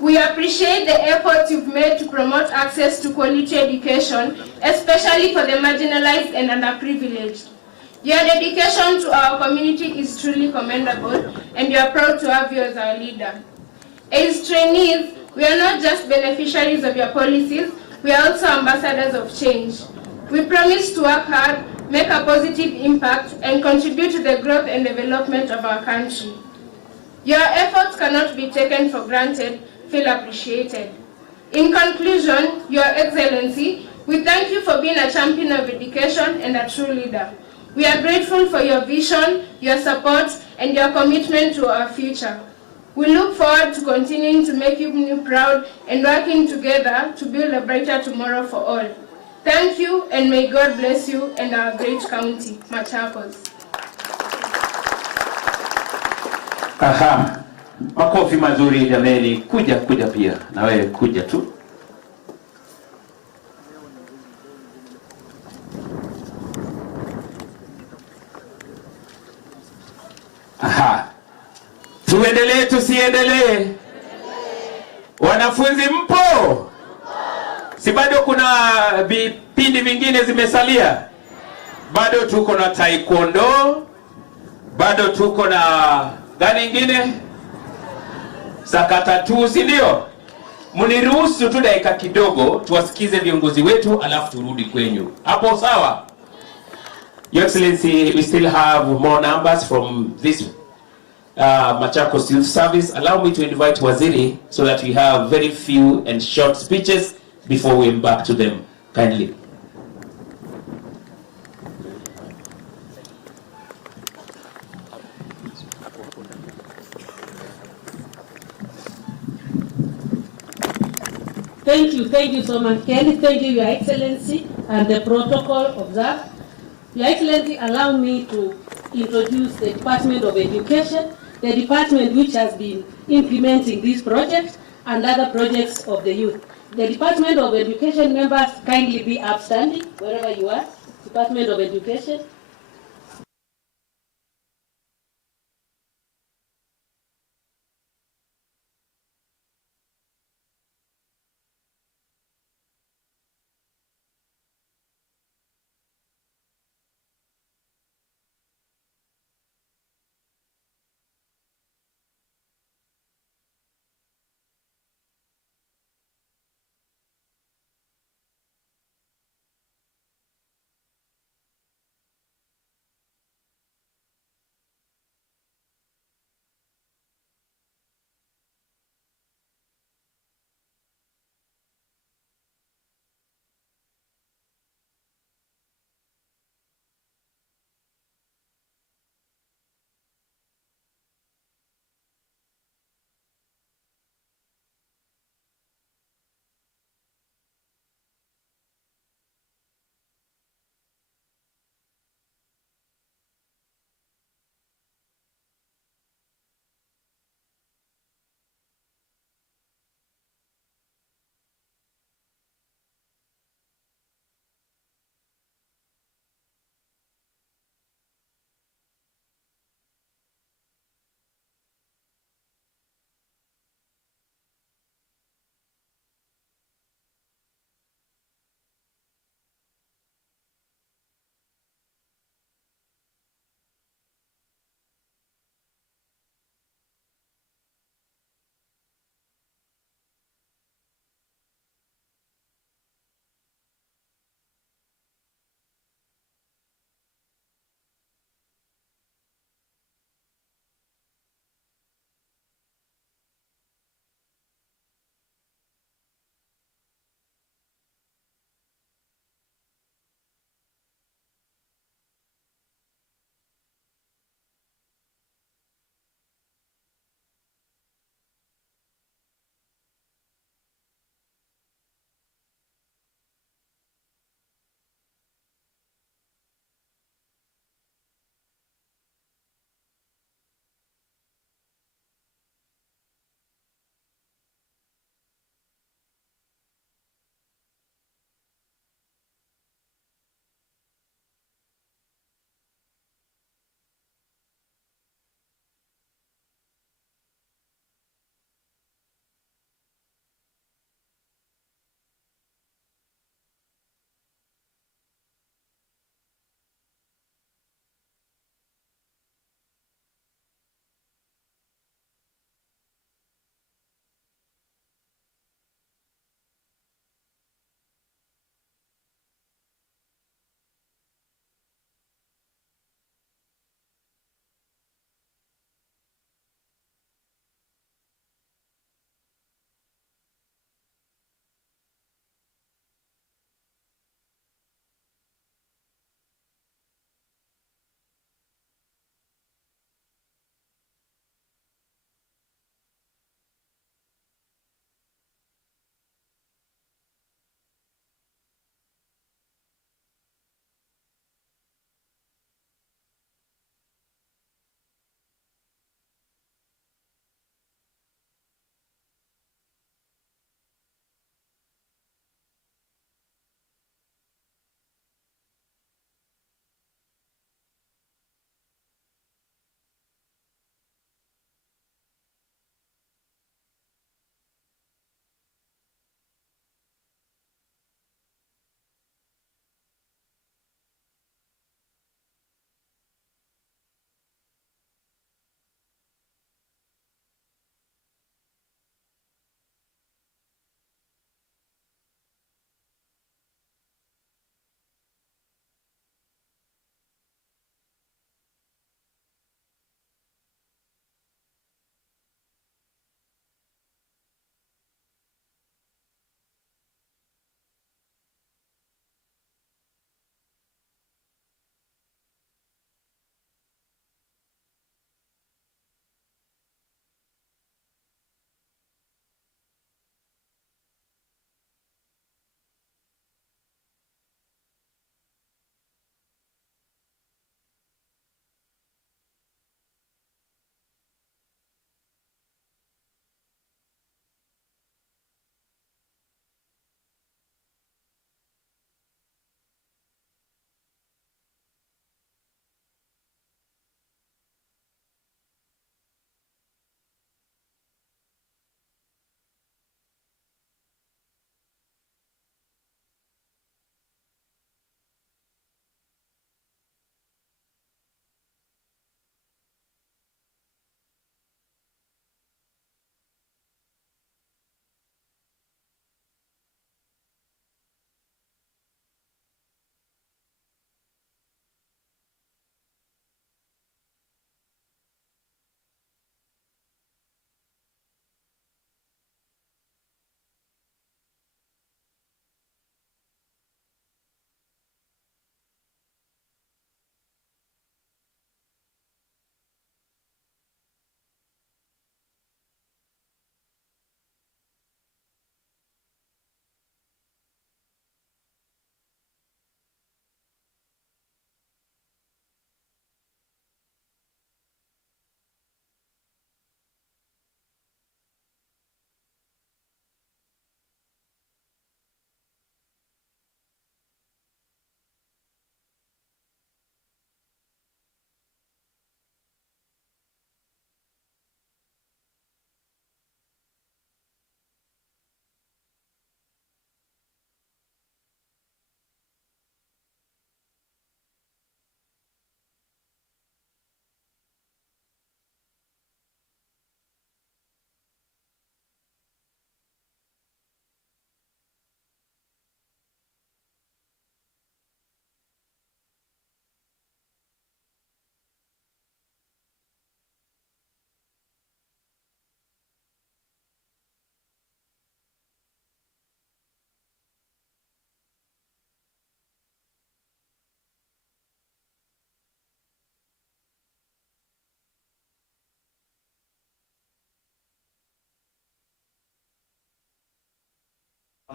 We appreciate the efforts you've made to promote access to quality education, especially for the marginalized and underprivileged. Your dedication to our community is truly commendable, and we are proud to have you as our leader. As trainees, we are not just beneficiaries of your policies, we are also ambassadors of change. We promise to work hard, make a positive impact, and contribute to the growth and development of our country. Your efforts cannot be taken for granted. Feel appreciated. In conclusion, Your Excellency, we thank you for being a champion of education and a true leader. We are grateful for your vision, your support, and your commitment to our future. We look forward to continuing to make you proud and working together to build a brighter tomorrow for all. Thank you, and may God bless you and our great county, Machakos. Aha. Makofi mazuri jameni. Kuja pia. Na wewe kuja tu. Aha. Tuendelee tusiendelee? Wanafunzi mpo? Si bado kuna vipindi vingine zimesalia? Bado tuko na taekwondo, bado tuko na gani ingine? Sakata tu, si ndio? Muniruhusu tu dakika kidogo tuwasikize viongozi wetu alafu turudi kwenyu. Hapo sawa? Your Excellency, we still have more numbers from this Machakos Youth Service. Allow me to invite Waziri so that we have very few and short speeches before we embark to them. Kindly. Thank you so much, Kelly. Thank you, Your Excellency, and the protocol observed. Your Excellency, allow me to introduce the Department of Education, the department which has been implementing this project and other projects of the youth. The Department of Education members, kindly be upstanding wherever you are. Department of Education.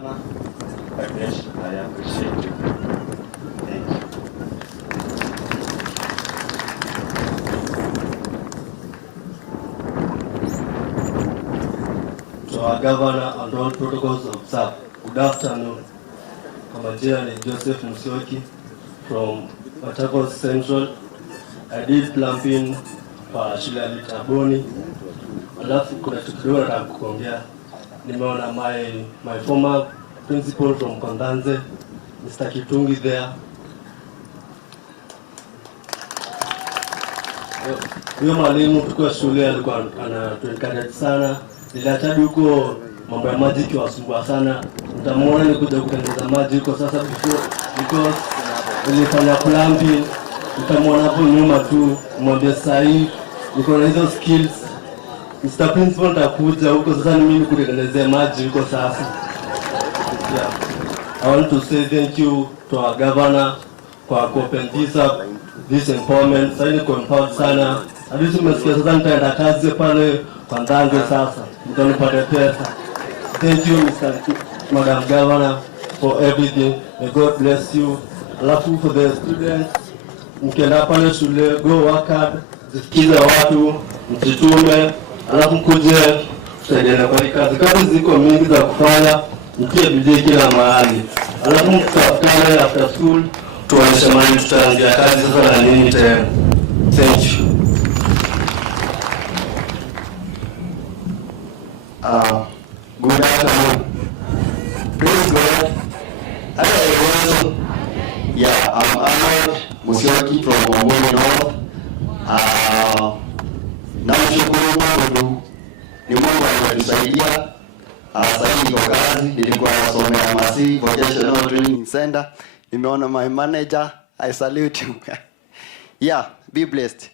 I appreciate you. Thank you. To our governor and all protocols observed, good afternoon. My name is Joseph Musioki from Machakos Central. I did plumbing kwa shule ya Mitaboni. Alafu kuna kitu nataka kuongea. Nimeona my former principal from Kondanze, Mr. Kitungi there. Huyo mwalimu tukiwa shule alikuwa anatuencourage sana. Niliacha huko mambo ya maji kiwasumbua sana. Mtamuona nikuja kutengeneza maji huko sasa because nilifanya plumbing. Mtamuona hapo nyuma tu, mwambie sahi niko na hizo skills. Mr. Principal takuja huko sasa ni mimi kutengenezea maji huko sasa. Yeah. I want to say thank you to our governor kwa open this empowerment. Sasa niko empowered sana. Hadi tumesikia sasa nitaenda kazi pale kwa Ndange sasa. Mtanipata pesa. Thank you Madam Governor for everything. May God bless you. Alafu for the students, mkienda pale shule, go work hard. Sikiza watu, mjitume. Alafu kuje tusaidiane kwa kazi. Kazi ziko mingi za kufanya, mtie bidii kila mahali. Alafu mtafakari after school, tuonyeshe mahali tutaanzia kazi sasa na nini tena. Thank you. Good afternoon. Praise God. Yeah, I'm Arnold Musioki from Omoyo North. Namshukuru Mungu, ni Mungu aliyetusaidia. Sasa niko kazi, nilikuwa nasomea Masi Vocational Training Center. Nimeona my manager, I salute you. Yeah, be blessed.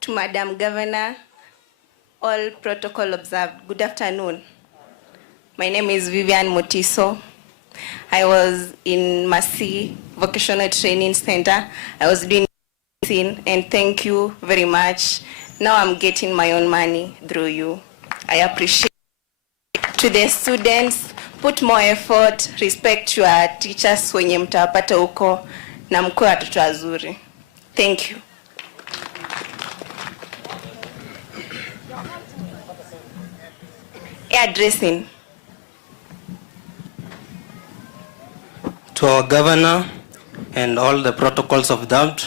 To Madam Governor, all protocol observed. Good afternoon. My name is Vivian Motiso. I was in Masi Vocational Training Center. I was doing medicine, and thank you very much. Now I'm getting my own money through you. I appreciate it. To the students, put more effort, respect your teachers wenye mtawapata huko na mkue watoto wazuri. Thank you. Addressing. To our governor and all the protocols of that,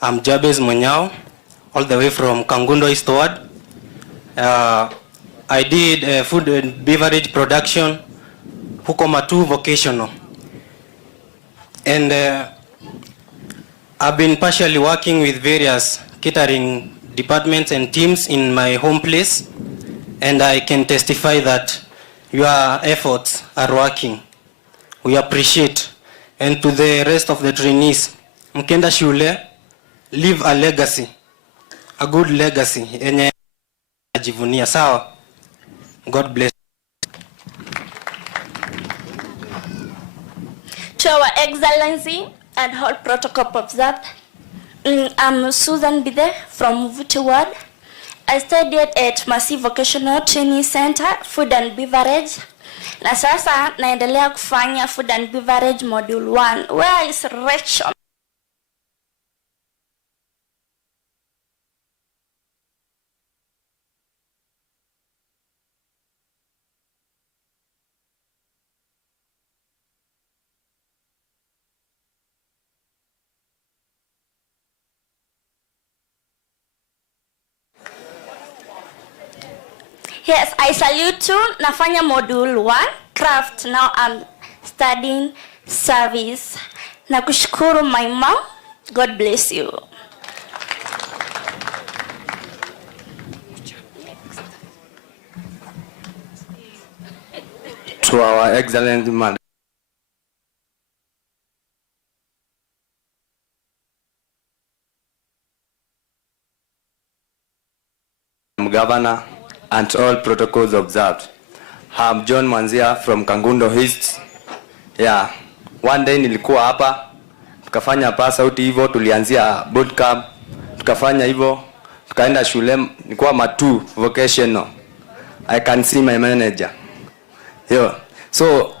I'm Jabez Munyao, all the way from Kangundo East Ward. I did food and beverage production, huko Matu Vocational. And I've been partially working with various catering departments and teams in my home place. And I can testify that your efforts are working. We appreciate. And to the rest of the trainees, mkenda shule, leave a legacy, a good legacy. Enye ajivunia sawa. God bless. To our Excellency and all protocol observed, I'm Susan Bide from Vuti Ward. I studied at Masi Vocational Training Center, Food and Beverage. Na sasa naendelea kufanya Food and Beverage Module 1. Where is Rachel? Yes, I salute you. Nafanya module 1, craft. Now I'm studying service. Nakushukuru my mom. God bless you. To our excellent Madam Governor and all protocols observed. I'm John Manzia from Kangundo East. Yeah, one day nilikuwa hapa tukafanya pass out hivyo, tulianzia bootcamp, tukafanya hivyo, tukaenda shule, nilikuwa Matu vocational. I can see my manager. Yo. So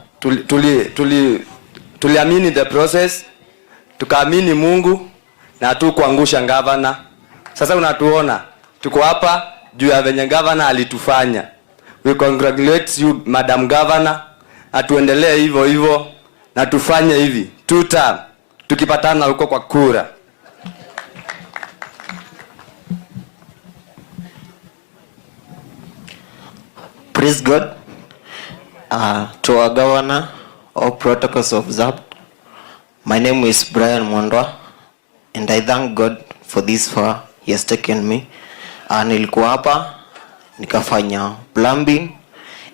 tuliamini the process, tukaamini Mungu na tu kuangusha governor. Sasa unatuona tuko hapa juu ya venye governor alitufanya. We congratulate you Madam Governor. Atuendelee hivyo hivyo na tufanye hivi. Tuta tukipatana huko kwa kura. Praise God. To our governor, all protocols observed. My name is Brian Mwandwa, and I thank God for this far He has taken me. Nilikuwa hapa nikafanya plumbing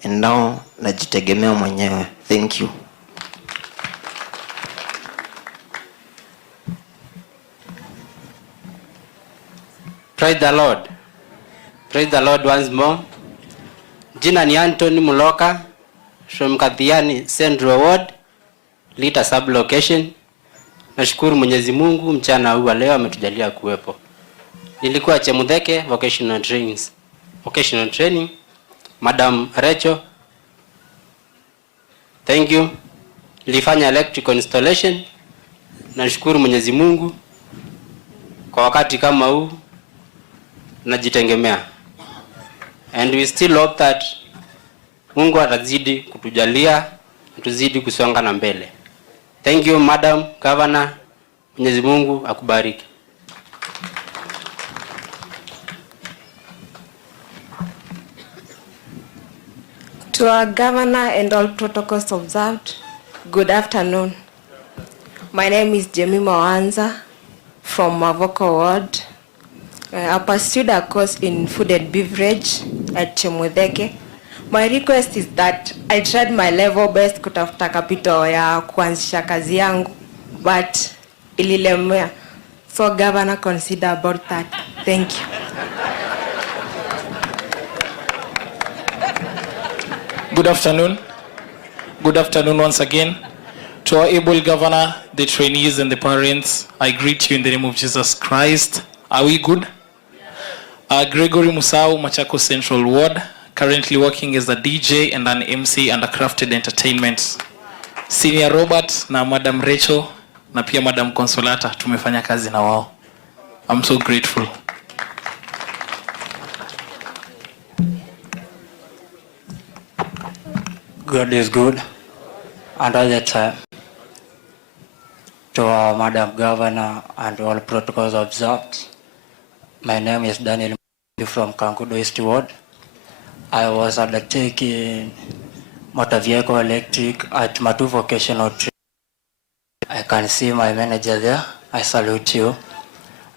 and now najitegemea mwenyewe. Thank you. Praise the Lord. Praise the Lord once more. Jina ni Anthony Muloka from Kathiani Central Ward, Lita Sub-Location. Nashukuru Mwenyezi Mungu mchana huu leo ametujalia kuwepo. Nilikuwa Chemutheke vocational training. Madam Rachel, thank you. Nilifanya electrical installation. Nashukuru Mwenyezi Mungu kwa wakati kama huu najitegemea. And we still hope that Mungu atazidi kutujalia, tuzidi kusonga na mbele. Thank you Madam Governor. Mwenyezi Mungu akubariki. To our governor and all protocols observed, good afternoon. My name is Jemima Wanza from Mavoko Ward. I pursued a course in food and beverage at Chemutheke. My request is that I tried my level best kutafuta capital ya kuanzisha kazi yangu, but ililemea. So governor, consider about that. Thank you. Good afternoon. Good afternoon once again. To our able governor, the trainees and the parents, I greet you in the name of Jesus Christ. Are we good? Gregory Musau, Machako Central Ward, currently working as a DJ and an MC under Crafted Entertainment. Senior Robert na Madam Rachel na pia Madam Consolata tumefanya kazi na wao. I'm so grateful. God is good. And all the time. To our Madam Governor and all protocols observed. My name is Daniel from Kankudo East Ward. I was undertaking motor vehicle electric at Matu Vocational Training. I can see my manager there. I salute you.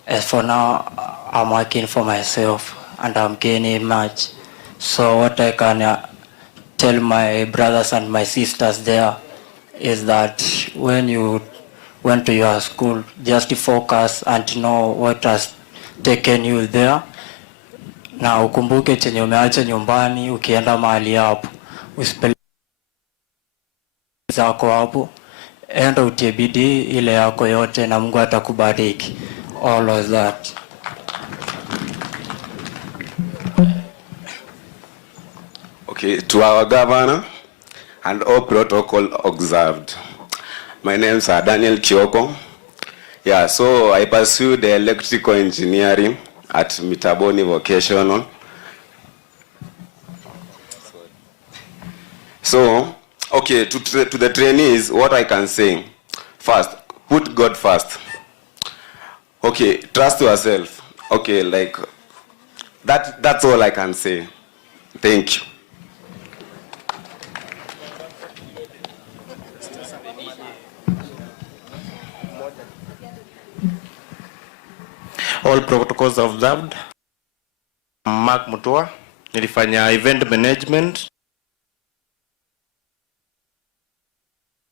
As for now, I'm working for myself and I'm gaining much. So what I can tell my brothers and my sisters there is that when you went to your school, just focus and know what has taken you there. Na ukumbuke chenye umeacha nyumbani ukienda mahali hapo. Usipeleke zako hapo. Enda utie bidii ile yako yote na Mungu atakubariki. All of that. Okay, to our governor and all protocol observed. My name is Daniel Kioko. Yeah, so I pursued the electrical engineering at Mitaboni Vocational. So, okay, to the trainees, what I can say. First, put God first. Okay, trust yourself. Okay, like, that's all I can say. Thank you. All protocols observed. Mark Mutua, nilifanya event management,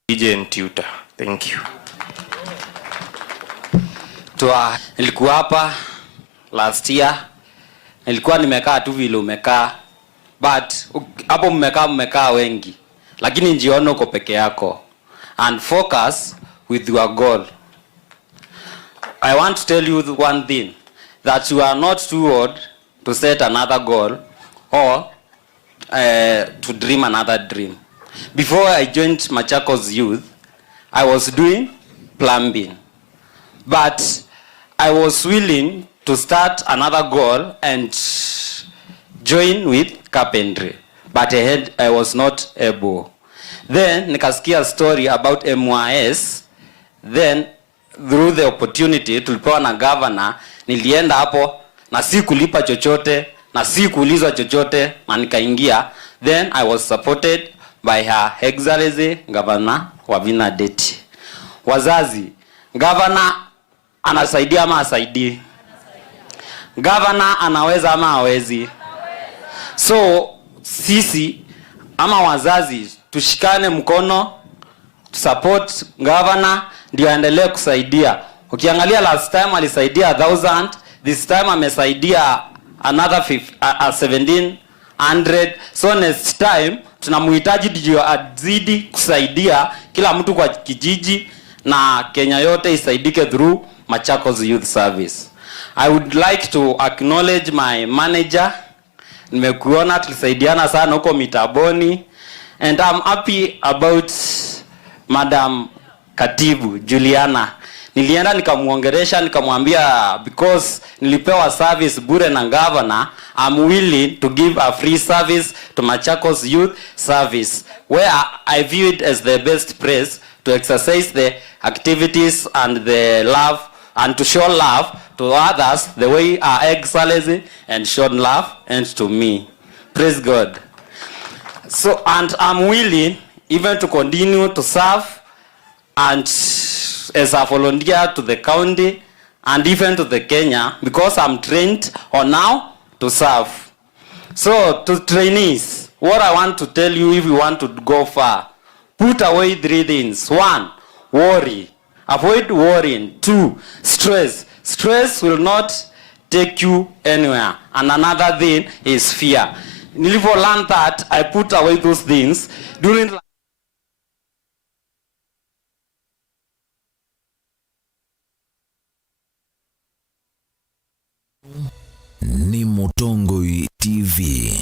DJ and tutor. Thank you. Nilikuwa hapa last year. Nilikuwa nimekaa tu vile umekaa. But hapo mmekaa wengi. Lakini njiona uko peke yako. And focus with your goal. I want to tell you one thing, that you are not too old to set another goal or to dream another dream. Before I joined Machakos Youth, I was doing plumbing. But I was willing to start another goal and join with carpentry. But I was not able. Then nikasikia story about MYS. Then through the opportunity tulipewa na governor, nilienda hapo na si kulipa chochote na si kuulizwa chochote na nikaingia. Then I was supported by Her Excellency Governor Wavina Deti. Wazazi, governor anasaidia ama asaidii? Governor anaweza ama hawezi? So sisi ama wazazi tushikane mkono, support governor ndio aendelee kusaidia. Ukiangalia last time alisaidia 1,000, this time amesaidia another 1,700. So next time tunamhitaji ndio azidi kusaidia kila mtu kwa kijiji na Kenya yote isaidike through Machakos Youth Service. I would like to acknowledge my manager. Nimekuona tulisaidiana sana huko Mitaboni, and I'm happy about Madam Katibu Juliana. Nilienda nikamuongeresha nikamwambia because nilipewa service bure na governor, I'm willing to give a free service to Machakos Youth Service, where I view it as the best place to exercise the activities and the love and to show love to others the way Her Excellency and shown love and to me. Praise God. So, and I'm willing even to continue to serve and as a volunteer to the county and even to the Kenya, because I'm trained on now to serve. So to trainees, what I want to tell you, if you want to go far, put away 3 things. 1, worry. Avoid worrying. 2, stress. Stress will not take you anywhere. And another thing is fear. Nilivyo learn that, I put away those things during ni Mutongoi TV.